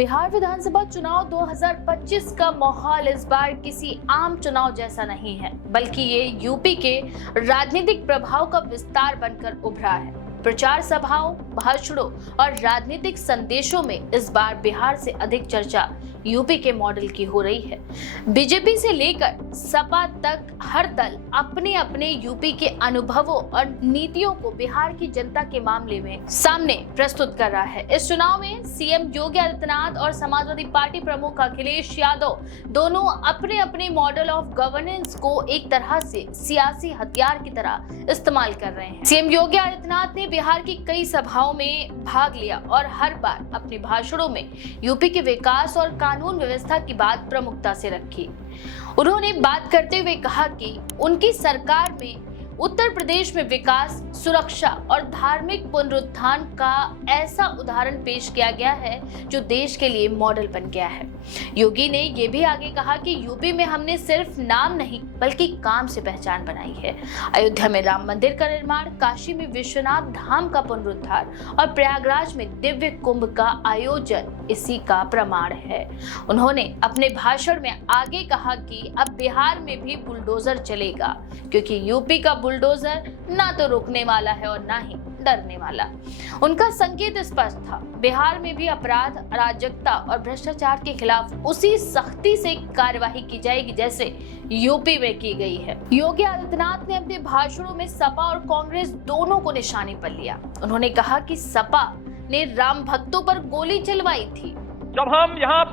बिहार विधानसभा चुनाव 2025 का माहौल इस बार किसी आम चुनाव जैसा नहीं है, बल्कि ये यूपी के राजनीतिक प्रभाव का विस्तार बनकर उभरा है। प्रचार सभाओं, भाषणों और राजनीतिक संदेशों में इस बार बिहार से अधिक चर्चा यूपी के मॉडल की हो रही है। बीजेपी से लेकर सपा तक हर दल अपने अपने यूपी के अनुभवों और नीतियों को बिहार की जनता के मामले में सामने प्रस्तुत कर रहा है। इस चुनाव में सीएम योगी आदित्यनाथ और समाजवादी पार्टी प्रमुख अखिलेश यादव दोनों अपने अपने मॉडल ऑफ गवर्नेंस को एक तरह से सियासी हथियार की तरह इस्तेमाल कर रहे हैं। सीएम योगी आदित्यनाथ ने बिहार की कई सभाओं में भाग लिया और हर बार अपने भाषणों में यूपी के विकास और कानून व्यवस्था की बात प्रमुखता से रखी। उन्होंने बात करते हुए कहा कि उनकी सरकार में उत्तर प्रदेश में विकास, सुरक्षा और धार्मिक पुनरुत्थान का ऐसा उदाहरण पेश किया गया है जो देश के लिए मॉडल बन गया है। योगी ने ये भी आगे कहा कि यूपी में हमने सिर्फ नाम नहीं बल्कि काम से पहचान बनाई है। अयोध्या में राम मंदिर का निर्माण, काशी में विश्वनाथ धाम का पुनरुद्धार और प्रयागराज में दिव्य कुंभ का आयोजन इसी का प्रमाण है। उन्होंने अपने भाषण में आगे कहा कि अब बिहार में भी बुलडोजर चलेगा, क्योंकि यूपी का बुलडोजर ना तो रुकने वाला है और ना ही डरने वाला। उनका संकेत स्पष्ट था, बिहार में भी अपराध, अराजकता और भ्रष्टाचार के खिलाफ उसी सख्ती से कार्यवाही की जाएगी जैसे यूपी में की गई है। योगी आदित्यनाथ ने अपने भाषणों में सपा और कांग्रेस दोनों को निशाने पर लिया। उन्होंने कहा कि सपा ने राम भक्तों पर गोली चलवाई थी। जब हम यहाँ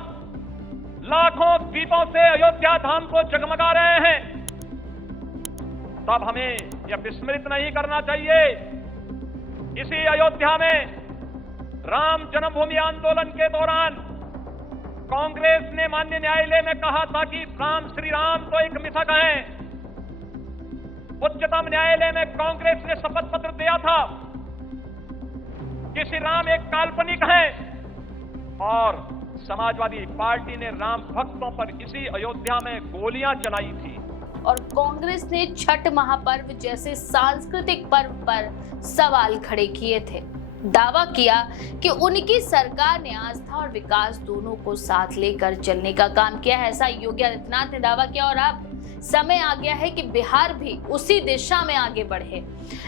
लाखों दीपों से अयोध्या धाम को जगमगा रहे हैं, तब हमें यह विस्मृत नहीं करना चाहिए, इसी अयोध्या में राम जन्मभूमि आंदोलन के दौरान कांग्रेस ने माननीय न्यायालय में कहा था कि राम श्री राम तो एक मिथक है। उच्चतम न्यायालय में कांग्रेस ने शपथ पत्र दिया था कि श्री राम एक काल्पनिक है, और समाजवादी पार्टी ने राम भक्तों पर इसी अयोध्या में गोलियां चलाई थी। और कांग्रेस ने छठ महापर्व जैसे सांस्कृतिक पर्व पर सवाल खड़े किए थे। दावा किया कि उनकी सरकार ने आस्था और विकास दोनों को साथ लेकर चलने का काम किया है। ऐसा योगी आदित्यनाथ ने दावा किया और अब समय आ गया है कि बिहार भी उसी दिशा में आगे बढ़े।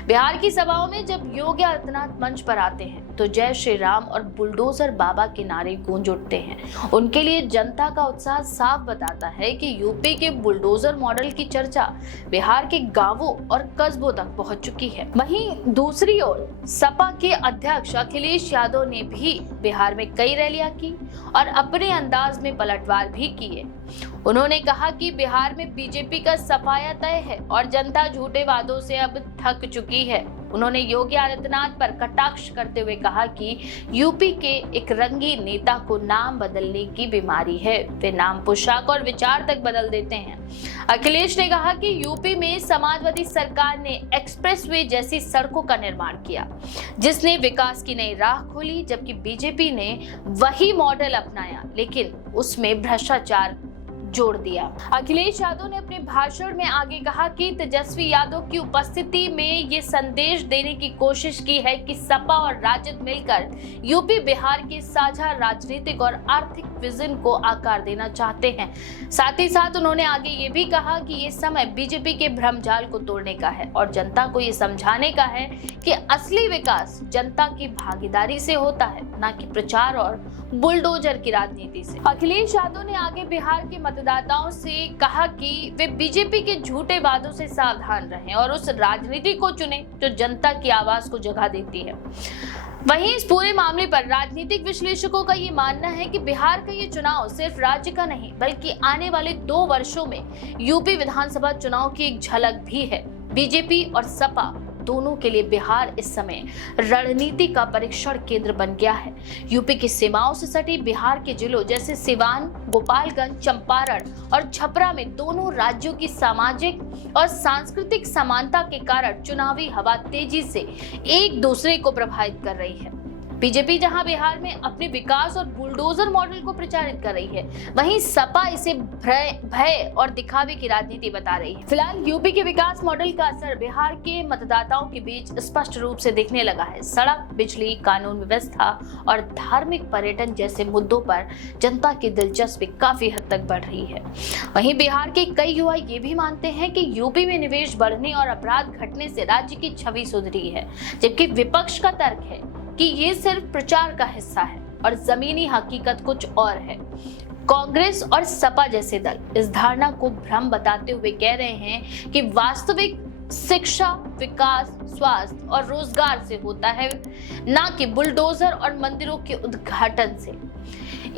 बिहार की सभाओं में जब योगी आदित्यनाथ मंच पर आते हैं तो जय श्री राम और बुलडोजर बाबा के नारे गूंज उठते हैं। उनके लिए जनता का उत्साह साफ बताता है कि यूपी के बुलडोजर मॉडल की चर्चा बिहार के गांवों और कस्बों तक पहुंच चुकी है। वहीं दूसरी ओर सपा के अध्यक्ष अखिलेश यादव ने भी बिहार में कई रैलियां की और अपने अंदाज में पलटवार भी किए। उन्होंने कहा कि बिहार में बीजेपी का सफाया तय है और जनता झूठे वादों से अब थक चुकी है। उन्होंने योगी आदित्यनाथ पर कटाक्ष करते हुए कहा कि यूपी के एक रंगीन नेता को नाम बदलने की बीमारी है, वे नाम, पोशाक और विचार तक बदल देते हैं। अखिलेश ने कहा कि यूपी में समाजवादी सरकार ने एक्सप्रेसवे जैसी सड़कों का निर्माण किया, जिसने विकास की नई राह खोली, जबकि बीजेपी ने वही मॉडल अपनाया लेकिन उसमें भ्रष्टाचार जोड़ दिया। अखिलेश यादव ने अपने भाषण में आगे कहा कि तेजस्वी यादव की उपस्थिति में ये संदेश देने की कोशिश की है कि सपा और राजद मिलकर यूपी बिहार के साझा राजनीतिक और आर्थिक विजन को आकार देना चाहते हैं। साथ ही साथ उन्होंने आगे ये भी कहा कि ये समय बीजेपी के भ्रमजाल को तोड़ने का है और जनता को ये समझाने का है कि असली विकास जनता की भागीदारी से होता है, न कि प्रचार और बुलडोजर की राजनीति से। अखिलेश यादव ने आगे बिहार के मतदाताओं से कहा कि वे बीजेपी के झूठे वादों से सावधान रहें और उस राजनीति को चुनें जो जनता की आवाज को जगह देती है। वहीं इस पूरे मामले पर राजनीतिक विश्लेषकों का ये मानना है कि बिहार का ये चुनाव सिर्फ राज्य का नहीं बल्कि आने वाले 2 वर्षों में यूपी विधानसभा चुनाव की एक झलक भी है। बीजेपी और सपा दोनों के लिए बिहार इस समय रणनीति का परीक्षण केंद्र बन गया है। यूपी की सीमाओं से सटे बिहार के जिलों जैसे सिवान, गोपालगंज, चंपारण और छपरा में दोनों राज्यों की सामाजिक और सांस्कृतिक समानता के कारण चुनावी हवा तेजी से एक दूसरे को प्रभावित कर रही है। बीजेपी जहां बिहार में अपने विकास और बुलडोजर मॉडल को प्रचारित कर रही है, वहीं सपा इसे भय और दिखावे की राजनीति बता रही है। फिलहाल यूपी के विकास मॉडल का असर बिहार के मतदाताओं के बीच स्पष्ट रूप से दिखने लगा है। सड़क, बिजली, कानून व्यवस्था और धार्मिक पर्यटन जैसे मुद्दों पर जनता की दिलचस्पी काफी हद तक बढ़ रही है। वहीं बिहार के कई युवा ये भी मानते हैं कि यूपी में निवेश बढ़ने और अपराध घटने से राज्य की छवि सुधरी है, जबकि विपक्ष का तर्क है कि ये सिर्फ प्रचार का हिस्सा है और जमीनी हकीकत कुछ और है। कांग्रेस और सपा जैसे दल इस धारणा को भ्रम बताते हुए कह रहे हैं कि वास्तविक शिक्षा, विकास, स्वास्थ्य और रोजगार से होता है, ना कि बुलडोजर और मंदिरों के उद्घाटन से।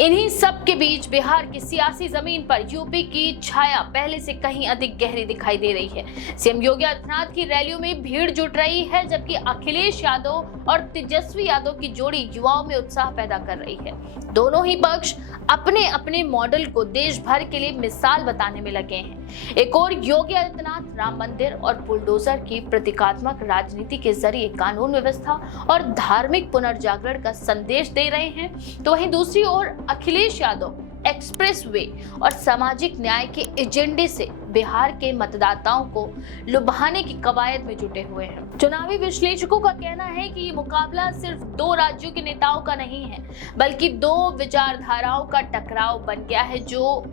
इन्हीं सब के बीच बिहार की सियासी जमीन पर यूपी की छाया पहले से कहीं अधिक गहरी दिखाई दे रही है। सीएम योगी आदित्यनाथ की रैलियों में भीड़ जुट रही है, जबकि अखिलेश यादव और तेजस्वी यादव की जोड़ी युवाओं में उत्साह पैदा कर रही है। दोनों ही पक्ष अपने अपने मॉडल को देश भर के लिए मिसाल बताने में लगे हैं। एक और योगी आदित्यनाथ राम मंदिर और बुलडोजर की प्रतीकात्मक राजनीति के जरिए कानून व्यवस्था और धार्मिक पुनर्जागरण का संदेश दे रहे हैं, तो वहीं दूसरी ओर अखिलेश यादव एक्सप्रेस वे और सामाजिक न्याय के एजेंडे से बिहार के मतदाताओं को लुभाने की कवायद में जुटे हुए हैं। चुनावी विश्लेषकों का कहना है कि ये मुकाबला सिर्फ दो राज्यों के नेताओं का नहीं है, बल्कि दो विचारधाराओं का टकराव बन गया है, जो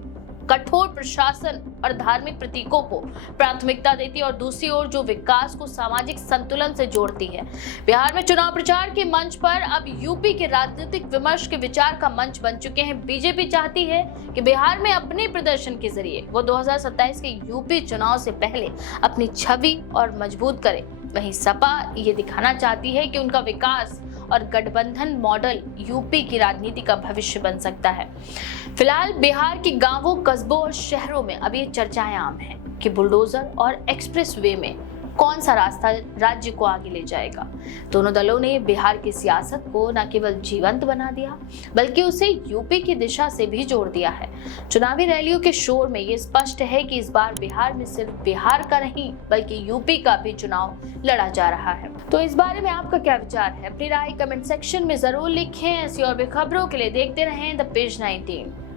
कठोर प्रशासन और धार्मिक प्रतीकों को प्राथमिकता देती है और दूसरी ओर जो विकास को सामाजिक संतुलन से जोड़ती है। बिहार में चुनाव प्रचार के मंच पर अब यूपी के राजनीतिक विमर्श के विचार का मंच बन चुके हैं। बीजेपी चाहती है कि बिहार में अपने प्रदर्शन के जरिए वो 2027 के यूपी चुनाव से पहले अपनी छवि और मजबूत करे। वहीं सपा ये दिखाना चाहती है कि उनका विकास और गठबंधन मॉडल यूपी की राजनीति का भविष्य बन सकता है। फिलहाल बिहार के गांवों, कस्बों और शहरों में अब ये चर्चाएं आम हैं कि बुलडोजर और एक्सप्रेस वे में कौन सा रास्ता राज्य को आगे ले जाएगा। दोनों दलों ने बिहार की सियासत को न केवल जीवंत बना दिया, बल्कि उसे यूपी की दिशा से भी जोड़ दिया है। चुनावी रैलियों के शोर में ये स्पष्ट है कि इस बार बिहार में सिर्फ बिहार का नहीं, बल्कि यूपी का भी चुनाव लड़ा जा रहा है। तो इस बारे में आपका क्या विचार है? अपनी राय कमेंट सेक्शन में जरूर लिखें। ऐसी और भी खबरों के लिए देखते रहें द पेज 19।